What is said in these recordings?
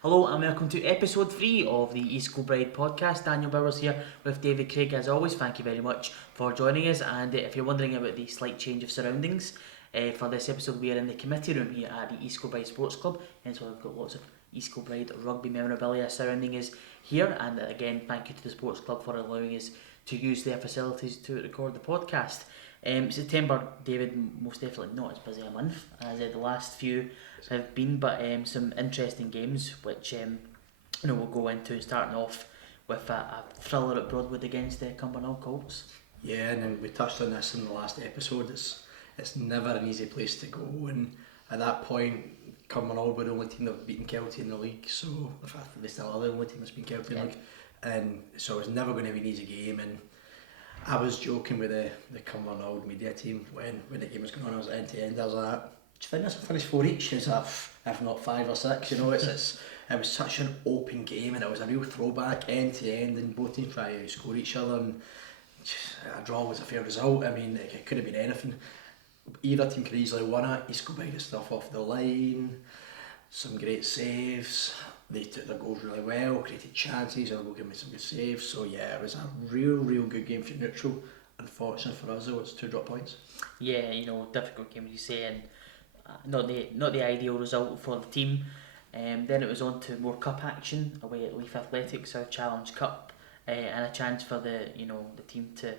Hello and welcome to episode 3 of the Kilbride podcast. Daniel Bowers here with David Craig as always. Thank you very much for joining us, and if you're wondering about the slight change of surroundings for this episode, we are in the committee room here at the Kilbride Sports Club, and so we've got lots of Kilbride rugby memorabilia surrounding us here, and again thank you to the sports club for allowing us to use their facilities to record the podcast. September, David, most definitely not as busy a month as the last few have been, but some interesting games which we'll go into, starting off with a thriller at Broadwood against the Cumbernauld Colts. Yeah, and then we touched on this in the last episode. It's never an easy place to go, and at that point Cumbernauld were the only team that had beaten Kelty in the league, so the fact that they still are the only team that's been Kelty in the league, and so it's never going to be an easy game. And I was joking with the Cumbernauld media team when the game was going on. I was end to end. I was like, "Do you think this will finish 4 each?" She was like, "If not 5 or 6." You know, it was such an open game, and it was a real throwback end to end, and both teams try to score each other. And a draw was a fair result. I mean, it could have been anything. Either team could easily won it. East Kilbride got stuff off the line, some great saves. They took their goals really well, created chances, and they'll give me some good saves. So yeah, it was a real good game for neutral. Unfortunate for us though, it's 2 drop points. Yeah, difficult game as you say, and not the ideal result for the team. Then it was on to more cup action away at Leith Athletics, our Challenge Cup, and a chance for the team to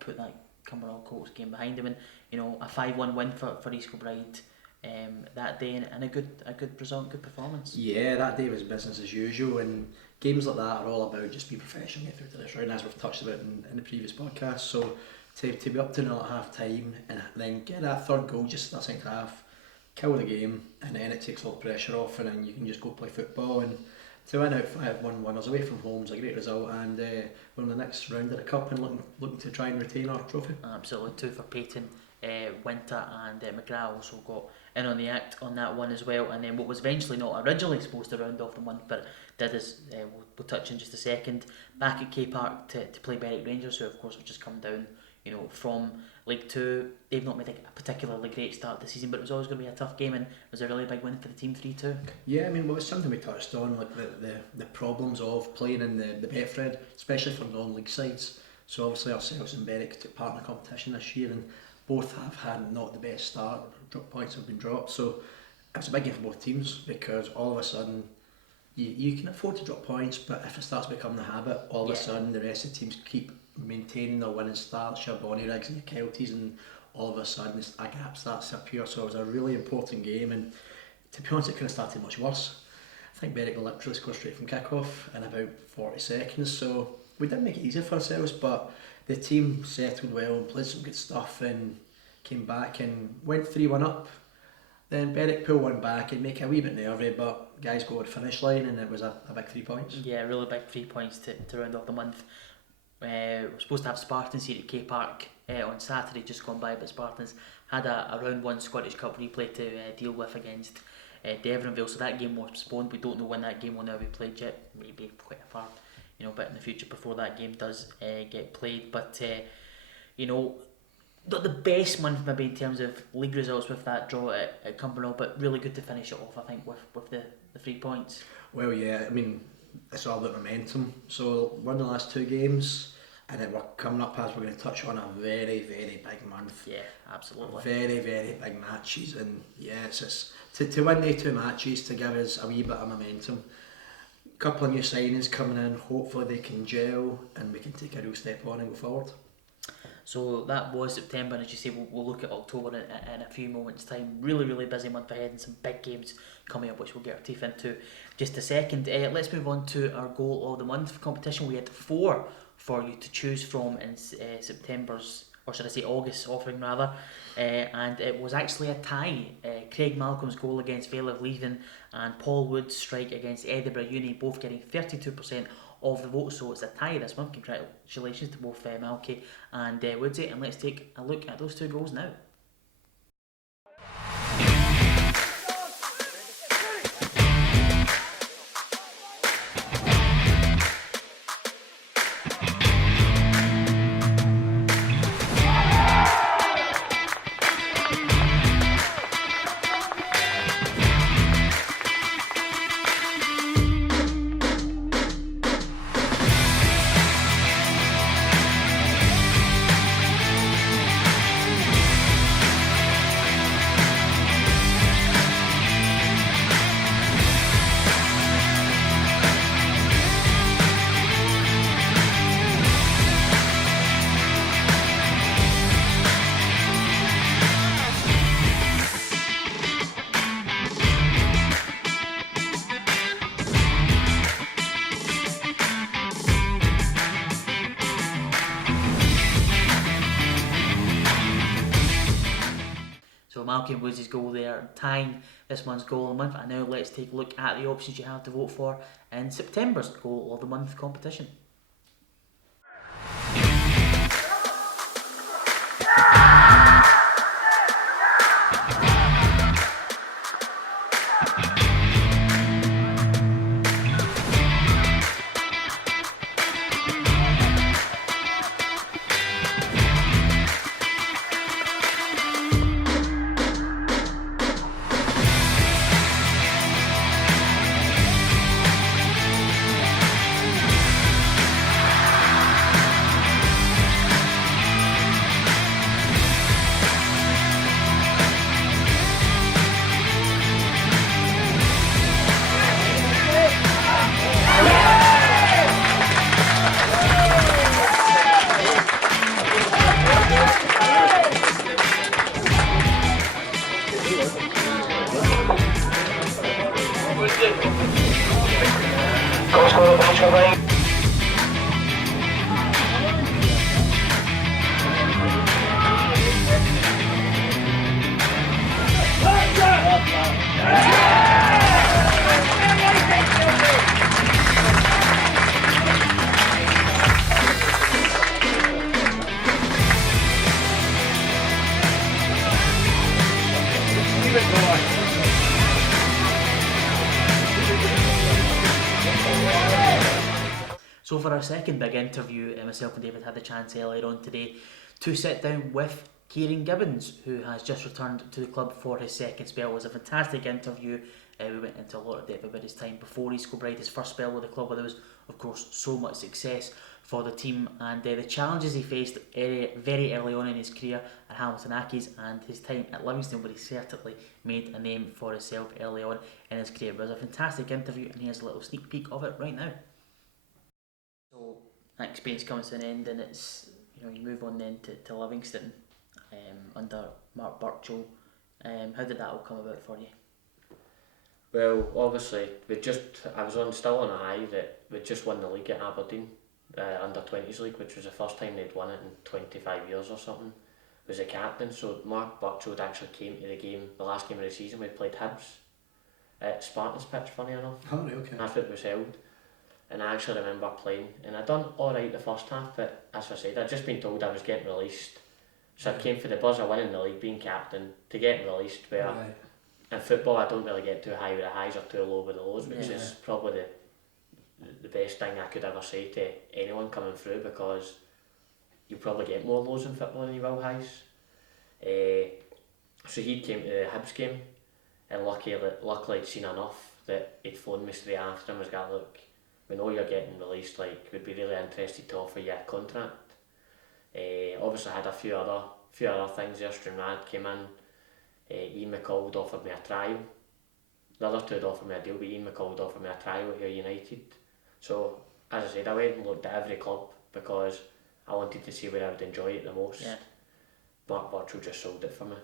put that Cumbernauld Colts game behind them, and a 5-1 win for East Kilbride that day, and a good result, good performance. Yeah, that day was business as usual, and games like that are all about just being professional, get through to this round, as we've touched about in the previous podcast. So to be up to 0 at half time and then get that third goal just in the second half, kill the game, and then it takes all the pressure off, and then you can just go play football. And to win out 5-1 winners away from home is a great result, and we're in the next round of the cup and looking to try and retain our trophy. Absolutely, 2 for Peyton, Winter and McGrath also got in on the act on that one as well. And then what was eventually not originally supposed to round off the month, but did, as we'll touch in just a second, back at K Park to play Berwick Rangers, who of course have just come down from League 2. They've not made a particularly great start to the season, but it was always going to be a tough game, and it was a really big win for the team, 3-2. Yeah, I mean, well, it's something we touched on, like the problems of playing in the Betfred, especially for non-league sides. So obviously ourselves and Berwick took part in the competition this year, and both have had not the best start. Drop points have been dropped, so it's a big game for both teams, because all of a sudden you can afford to drop points, but if it starts becoming the habit, all of a sudden the rest of the teams keep maintaining their winning starts, your Bonnie Riggs and your Kelties, and all of a sudden a gap starts to appear. So it was a really important game, and to be honest, it couldn't have started much worse. I think Berwick literally scored straight from kick-off in about 40 seconds, so we didn't make it easy for ourselves, but the team settled well and played some good stuff and came back and went 3-1 up. Then Berwick pulled one back and make it a wee bit nervy, but guys go to the finish line, and it was a big 3 points. Yeah, really big 3 points to round off the month. We're supposed to have Spartans here at K Park on Saturday, just gone by, but Spartans had a round 1 Scottish Cup replay to deal with against Devonville, so that game was postponed. We don't know when that game will now be played yet, maybe quite a far bit in the future before that game does get played. But not the best month maybe in terms of league results with that draw at Cumbernauld, but really good to finish it off, I think, with the 3 points. Well, yeah, I mean, it's all about momentum. So won the last 2 games, and then we're coming up, as we're going to touch on, a very big month. Yeah, absolutely. Very big matches, and yeah, it's just to win the 2 matches to give us a wee bit of momentum. Couple of new signings coming in, hopefully they can gel and we can take a real step on and go forward. So that was September, and as you say, we'll look at October in a few moments' time. Really busy month ahead, and some big games coming up which we'll get our teeth into just a second. Let's move on to our goal of the month competition. We had 4 for you to choose from in September's, or should I say August's offering rather, and it was actually a tie. Craig Malcolm's goal against Vale of Leithen and Paul Wood's strike against Edinburgh Uni, both getting 32% of the vote, so it's a tie this month. Congratulations to both Malky and Woodsy, and let's take a look at those 2 goals now. So Malcolm Woods' goal there, tying this month's goal of the month. And now let's take a look at the options you have to vote for in September's goal of the month competition. So for our second big interview, myself and David had the chance earlier on today to sit down with Keeling Gibbons, who has just returned to the club for his second spell. It was a fantastic interview. We went into a lot of depth about his time before Kilbride, his first spell with the club, where there was, of course, so much success for the team, and the challenges he faced very early on in his career at Hamilton Accies and his time at Livingston, where he certainly made a name for himself early on in his career. But it was a fantastic interview, and here's a little sneak peek of it right now. So that experience comes to an end, and it's, you know, you move on then to Livingston under Mark Burchell. How did that all come about for you? Well, obviously, I was still on a high that we'd just won the league at Aberdeen, under 20s league, which was the first time they'd won it in 25 years or something. Was a captain, so Mark Burchell actually came to the last game of the season. We played Hibs at Spartans pitch, funny enough. Oh, right, okay. That's what it was held. And I actually remember playing, and I'd done alright the first half, but as I said, I'd just been told I was getting released. So I came for the buzz of winning the league, being captain, to getting released, where in football I don't really get too high with the highs or too low with the lows, which is probably the best thing I could ever say to anyone coming through, because you probably get more lows in football than you will highs. So he came to the Hibs game, and luckily I'd seen enough that he'd phoned me straight after and was like, look, we know you're getting released, like, we'd be really interested to offer you a contract. Obviously I had a few other things there. Stranrad came in, Ian McCall offered me a trial. The other two had offered me a deal, but Ian McCall offered me a trial at United. So as I said, I went and looked at every club because I wanted to see where I would enjoy it the most. Yeah. Mark Burchell just sold it for me.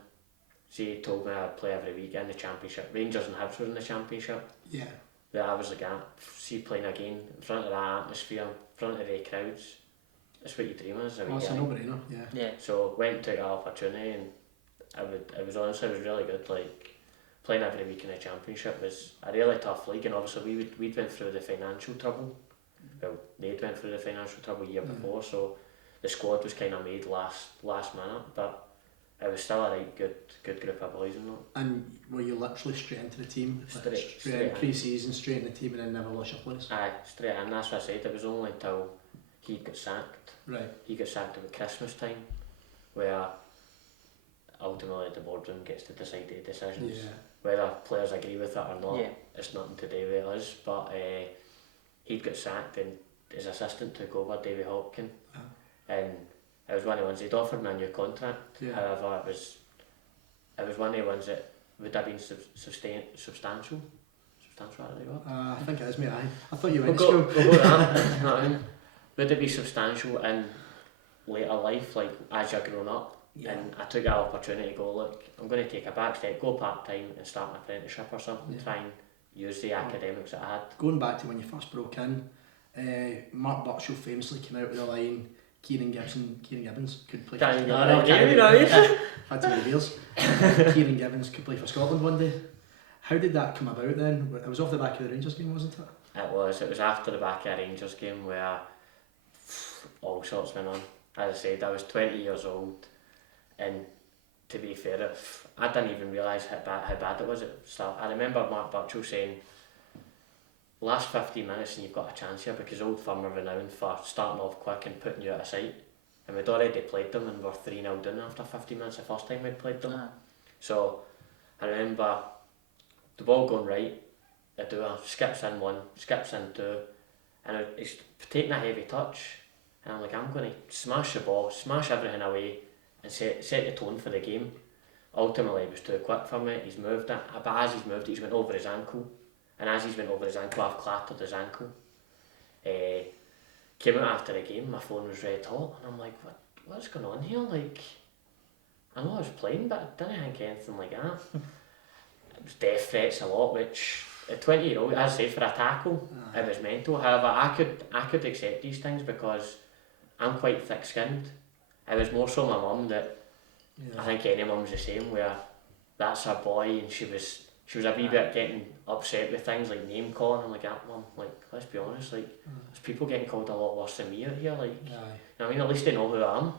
See, he told me I'd play every week in the Championship. Rangers and Hibs were in the Championship. Yeah. That I was like, see, playing a game in front of that atmosphere, in front of the crowds. That's what you dream is. That's a no-brainer, yeah. So went and took that opportunity, and it was honestly, it was really good. Like, playing every week in the Championship was a really tough league, and obviously we'd went through the financial trouble. Well, they'd went through the financial trouble a year before, so the squad was kind of made last minute, but it was still a right good group of boys and that. And were you literally straight into the team? Straight in pre-season, straight in the team, and then never lost your place? Aye, straight in. That's what I said. It was only until he got sacked. Right. He got sacked at Christmas time, where ultimately the boardroom gets to decide the decisions. Yeah. Whether players agree with it or not, it's nothing to do with us. But he'd got sacked, and his assistant took over, Davy Hopkin, and it was one of the ones. He'd offered me a new contract. Yeah. However, it was one of the ones that would have been substantial. Substantial, are they what? I think it is, mate. I thought you went to school. We'll go that. Would it be substantial in later life, like as you're growing up? Yeah. And I took that opportunity to go, look, I'm going to take a back step, go part-time and start an apprenticeship or something, try and use the academics that I had. Going back to when you first broke in, Mark Burchell famously came out with the line, Keeling Gibbons could play Can't for even Scotland. get a game, right? Had to be reveals. Keeling Gibbons could play for Scotland one day. How did that come about then? It was off the back of the Rangers game, wasn't it? It was after the back of a Rangers game where all sorts went on. As I said, I was 20 years old, and to be fair, I didn't even realise how bad it was at the start. I remember Mark Burchell saying, last 15 minutes and you've got a chance here, because Old Firm are renowned for starting off quick and putting you out of sight. And we'd already played them and were 3-0 down after 15 minutes the first time we'd played them. So I remember the ball going right, the doer skips in one, skips in two, and he's taking a heavy touch, and I'm like, I'm going to smash the ball, smash everything away, and set the tone for the game. Ultimately it was too quick for me, he's moved it, but as he's moved it, he's went over his ankle, and as he's went over his ankle, I've clattered his ankle. Came out after the game, my phone was red hot, and I'm like, what's going on here? Like, I know I was playing, but I didn't think anything like that. It was death threats a lot, which a 20-year-old, as I say, for a tackle, it was mental. However, I could accept these things because I'm quite thick-skinned. It was more so my mum that, I think any mum's the same, where that's her boy, and she was a wee bit getting upset with things like name calling. I'm like, Mum, like, let's be honest, like, there's people getting called a lot worse than me out here, like, you know what I mean, at least they know who I am.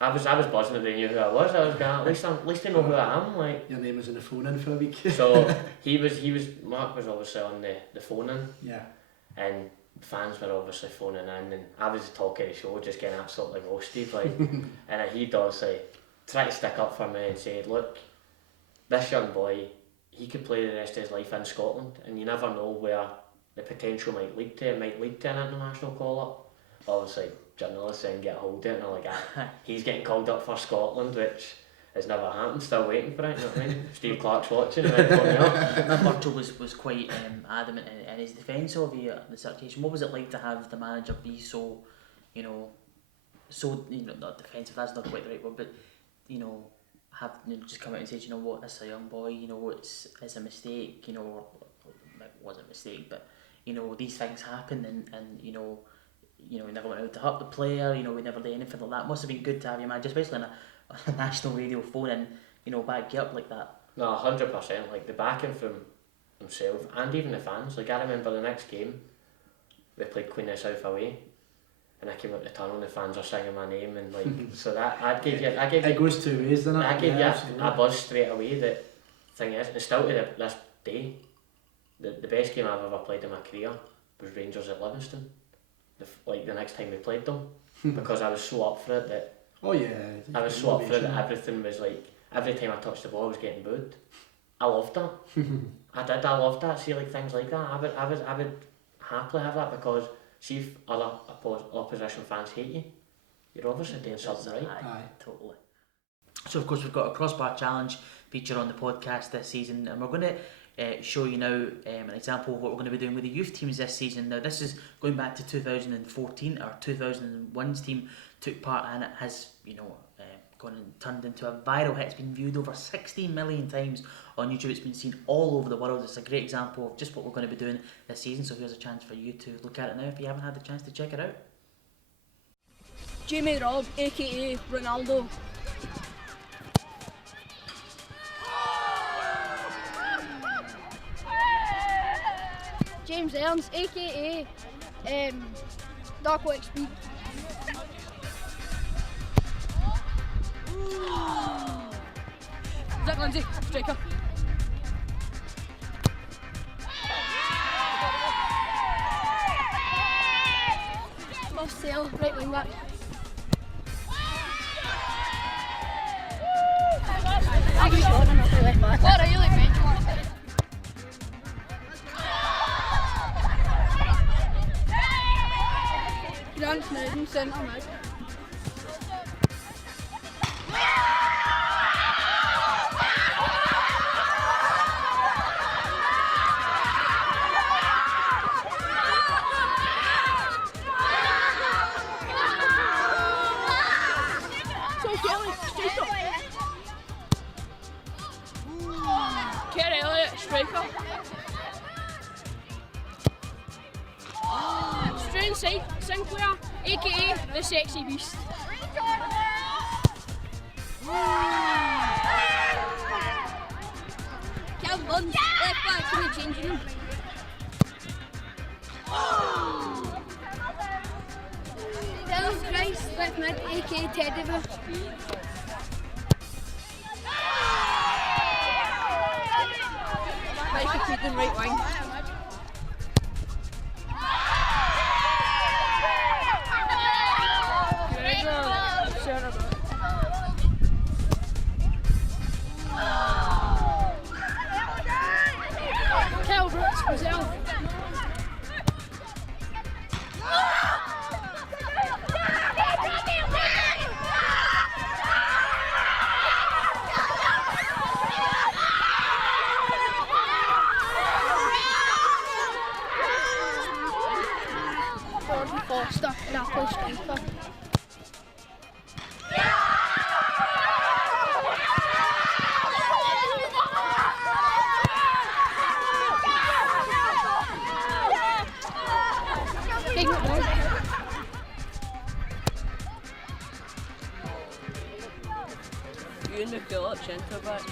I was buzzing that they knew who I was. I was going, at least they know who I am, like. Your name was in the phone in for a week. So Mark was obviously on the phone in. Yeah. And fans were obviously phoning in, and I was the talk of the show, just getting absolutely roasted, like. And he'd obviously try to stick up for me and said, look, this young boy, he could play the rest of his life in Scotland, and you never know where the potential might lead to. It might lead to an international call-up. Obviously, journalists then get a hold of it, and they're like, he's getting called up for Scotland, which has never happened, still waiting for it, you know what I mean? Steve Clark's watching, and Burchell was quite adamant in his defence of the situation. What was it like to have the manager be so, not defensive, that's not quite the right word, but, have just come out and said, you know what, this is a young boy, it's a mistake, it wasn't a mistake, but, these things happen, and we never went out to hurt the player, we never did anything like that. Must have been good to have your manager, especially on a national radio phone, and back you up like that. No, 100%, like the backing from himself and even the fans. Like, I remember the next game we played Queen of South away, and I came up the tunnel and the fans are singing my name, and like so that gave you it goes two ways, doesn't it? I gave you a buzz straight away. That thing is, and still to this day, the best game I've ever played in my career was Rangers at Livingston. The next time we played them, because I was so up for it that. Oh yeah. I was so up for it that everything was like, every time I touched the ball I was getting booed. I loved that. I loved that. See, like things like that. I would happily have that, because see if other opposition fans hate you, you're obviously doing something right. Aye, totally. So of course we've got a crossbar challenge feature on the podcast this season, and we're going to show you now an example of what we're going to be doing with the youth teams this season. Now this is going back to 2014. Our 2001's team took part, and it has gone and turned into a viral hit. It's been viewed over 16 million times on YouTube. It's been seen all over the world. It's a great example of just what we're going to be doing this season. So here's a chance for you to look at it now if you haven't had the chance to check it out. Jamie Robb, aka Ronaldo. James Ernst, aka Dark Wax Speed. Zach Lindsay, striker. Ross Taylor, right wing back. What are you like, mate? Grant Snowden, centre mid. Kerry Elliott, striker. Straight inside, Sinclair, aka the sexy beast. Keeling Gibbons, left back in the changing room. Dennis Christ, left mid, aka Teddy Bear. Michael Keeling, right wing. Kilbride, Brazil. Foster, Napoli striker. Big McDonald. Ian McGillop, centre back.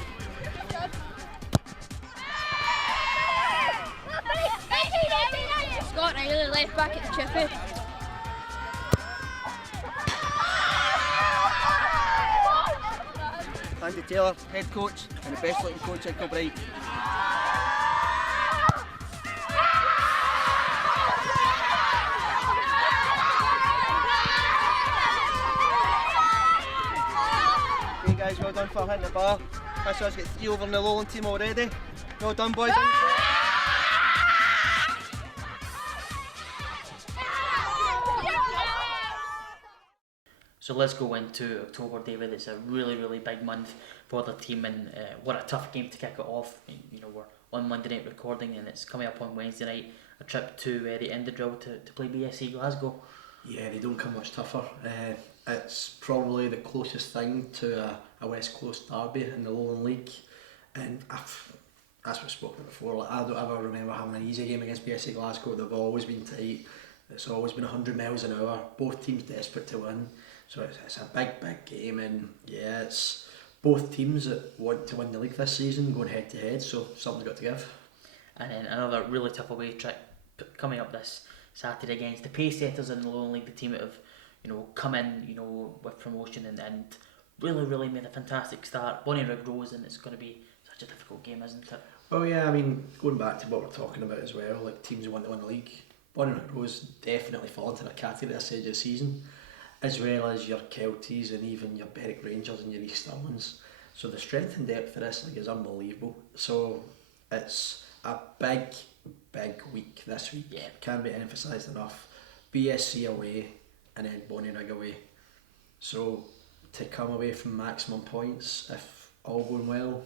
Scott Riley, left back at the Chippy. Andy Taylor, head coach, and the best looking coach at Kilbride. Hey guys, well done for hitting the bar. That's us get 3 over in the Lowland team already. Well done boys. So let's go into October, David. It's a really, really big month for the team, and what a tough game to kick it off. You know, we're on Monday night recording, and it's coming up on Wednesday night. A trip to the Enderdrill to play BSC Glasgow. Yeah, they don't come much tougher. It's probably the closest thing to a West Coast derby in the Lowland League, and as we've spoken before, like, I don't ever remember having an easy game against BSC Glasgow. They've always been tight. It's always been 100 miles an hour. Both teams desperate to win. So it's a big, big game, and yeah, it's both teams that want to win the league this season going head to head, so something's got to give. And then another really tough away trip coming up this Saturday against the pace setters in the Lowland League, the team that have, you know, come in, you know, with promotion and really, really made a fantastic start. Bonnyrigg Rose, and it's going to be such a difficult game, isn't it? Well, yeah, I mean, going back to what we're talking about as well, like teams who want to win the league, Bonnyrigg Rose definitely fall into that category at this stage of the season, as well as your Kelties and even your Berwick Rangers and your East Stirlings. So the strength and depth of this league is unbelievable. So it's a big, big week this week. Yeah. Can't be emphasised enough. BSC away and then Bonnyrigg away. So to come away from maximum points, if all going well,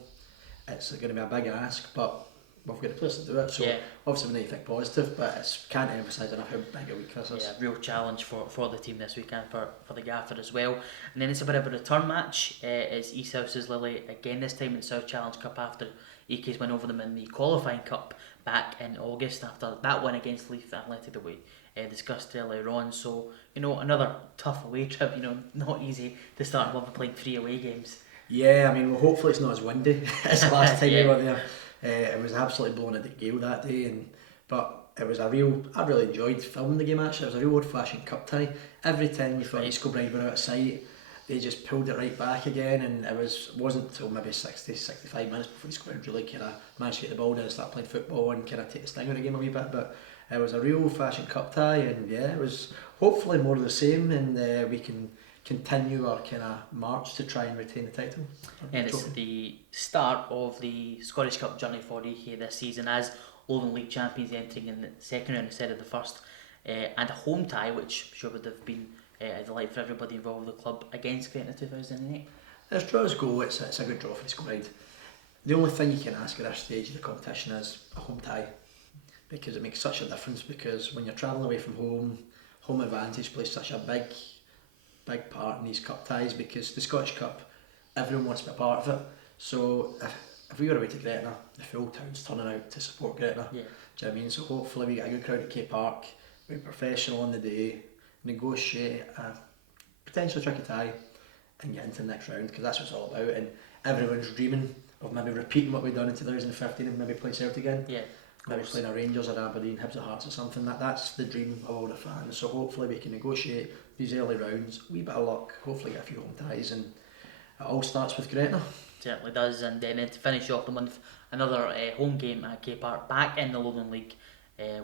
it's going to be a big ask, but we've got a place to do it. So yeah. Obviously we need to think positive, but I can't emphasise enough how big a week this is. Yeah, real challenge for the team this weekend, for the gaffer as well. And then it's a bit of a return match. It's East House's Lily again, this time in the South Challenge Cup after EK's win over them in the qualifying cup back in August after that win against Leith Athletic that we discussed earlier on. So, you know, another tough away trip, you know, not easy to start with playing 3 away games. Yeah, I mean, well, hopefully it's not as windy as the last time Yeah. we were there. It was absolutely blowing at the gale that day, but it was I really enjoyed filming the game actually. It was a real old-fashioned cup tie. Every time we thought Right. East Kilbride were out of sight, they just pulled it right back again, and wasn't until maybe 60-65 minutes before East Kilbride really kind of managed to get the ball down and start playing football and kind of take the sting out of the game a wee bit. But it was a real old-fashioned cup tie, and yeah, it was hopefully more of the same, and we can continue our kind of march to try and retain the title. And it's the start of the Scottish Cup journey for EK this season as Lowland League champions, entering in the second round instead of the first, and a home tie, which I'm sure would have been a delight for everybody involved with the club, against Gretna 2008. As draws go, it's a good draw for the Kilbride. The only thing you can ask at this stage of the competition is a home tie, because it makes such a difference, because when you're travelling away from home advantage plays such a big part in these cup ties, because the Scottish Cup, everyone wants to be a part of it. So if we were away to Gretna, the full town's turning out to support Gretna. Yeah. Do you know what I mean? So hopefully we get a good crowd at K Park, we're professional on the day, negotiate a potentially tricky tie and get into the next round, because that's what it's all about. And everyone's dreaming of maybe repeating what we've done in 2015 and maybe play Celtic again. Yeah. Maybe playing a Rangers or Aberdeen, Hibs or Hearts or something. That's the dream of all the fans. So hopefully we can negotiate these early rounds, wee bit of luck, hopefully get a few home ties, and it all starts with Gretna. Certainly does. And then to finish off the month, another home game at K Park, back in the Lowland League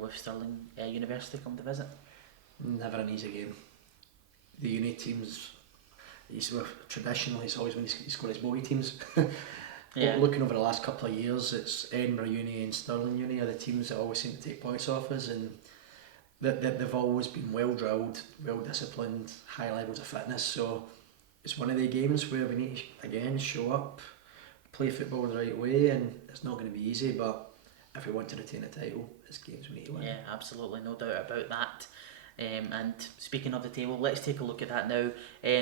with Stirling University come to visit. Never an easy game. The uni teams, traditionally it's always when he's got his Bowie teams. Yeah. Looking over the last couple of years, it's Edinburgh Uni and Stirling Uni are the teams that always seem to take points off us, and they've always been well drilled, well disciplined, high levels of fitness. So it's one of the games where we need to again show up, play football the right way, and it's not going to be easy, but if we want to retain a title, it's games we need to win. Yeah, absolutely, no doubt about that. And speaking of the table, let's take a look at that now.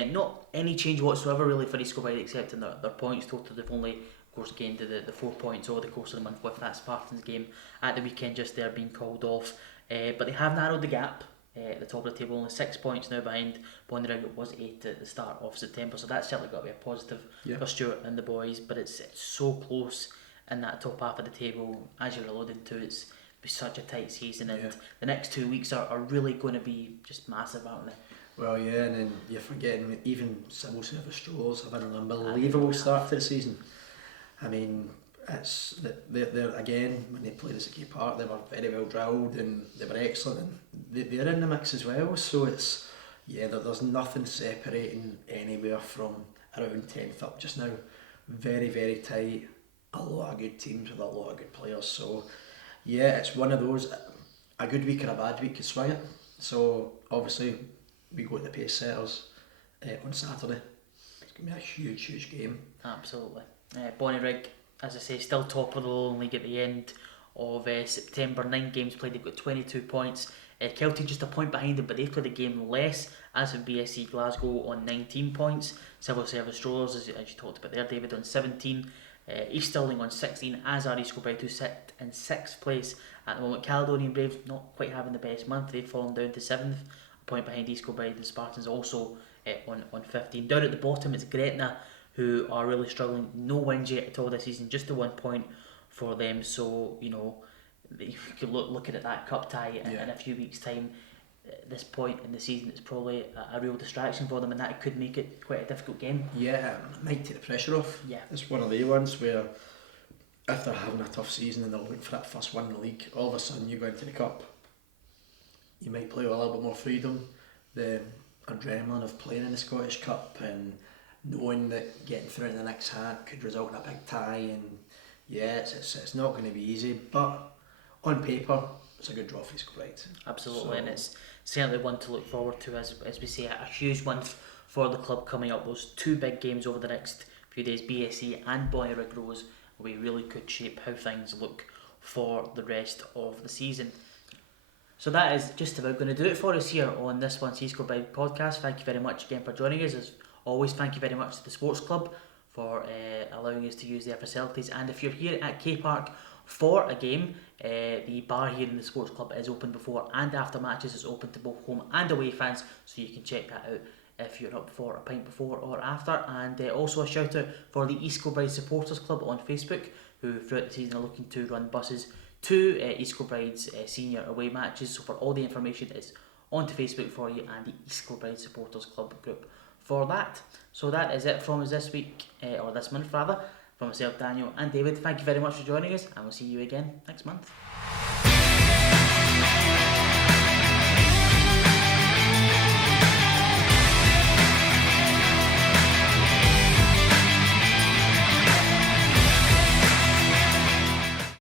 Not any change whatsoever really for East Kilbride, except in their points total. They've only, of course, gained the 4 points over the course of the month with that Spartans game at the weekend just there being called off. But they have narrowed the gap at the top of the table, only 6 points now behind Bonnyrigg. It was 8 at the start of September, so that's certainly got to be a positive for Stuart and the boys. But it's so close in that top half of the table, as you're alluding to. It's be such a tight season, and the next 2 weeks are really going to be just massive, aren't they? Well, yeah, and then you're forgetting even civil service strollers have had an unbelievable start to the season. I mean, it's they're again, when they played us at K Park, they were very well drilled and they were excellent, and they're in the mix as well. So it's there's nothing separating anywhere from around 10th up just now. Very, very tight. A lot of good teams with a lot of good players. So yeah, it's one of those, a good week or a bad week could swing it. So obviously we go to the pace setters on Saturday. It's going to be a huge, huge game. Absolutely. Bonnyrigg, as I say, still top of the Lowland League at the end of September. 9 games played, they've got 22 points. Kelty just a point behind them, but they've played a game less, as have BSC Glasgow on 19 points. Civil Service Strollers, as you talked about there, David, on 17. East Stirling on 16, as are East Kilbride, who sit in 6th place at the moment. Caledonian Braves not quite having the best month, they've fallen down to 7th, a point behind East Kilbride, and Spartans also on 15. Down at the bottom it's Gretna, who are really struggling, no wins yet at all this season, just the 1 point for them. So you could look at that cup tie in a few weeks' time. At this point in the season, it's probably a real distraction for them, and that could make it quite a difficult game. Yeah, it might take the pressure off. Yeah, it's one of the ones where if they're having a tough season and they're looking for that first win in the league, all of a sudden you go into the cup, you might play with a little bit more freedom. The adrenaline of playing in the Scottish Cup and knowing that getting through in the next hat could result in a big tie, and it's not going to be easy, but on paper it's a good draw for East Kilbride. Absolutely, and it's certainly one to look forward to, as we say, a huge month for the club coming up. Those 2 big games over the next few days, BSC and Bonnyrigg Rose, we really could shape how things look for the rest of the season. So that is just about going to do it for us here on this month's East Kilbride podcast. Thank you very much again for joining us. As always, thank you very much to the Sports Club for allowing us to use their facilities. And if you're here at K Park for a game, the bar here in the Sports Club is open before and after matches. It's open to both home and away fans, so you can check that out if you're up for a pint before or after. And also a shout out for the East Kilbride Supporters Club on Facebook, who throughout the season are looking to run buses to East Kilbride's senior away matches. So for all the information, it's onto Facebook for you, and the East Kilbride Supporters Club group for that. So that is it from us this week, or this month rather. From myself, Daniel, and David, thank you very much for joining us, and we'll see you again next month.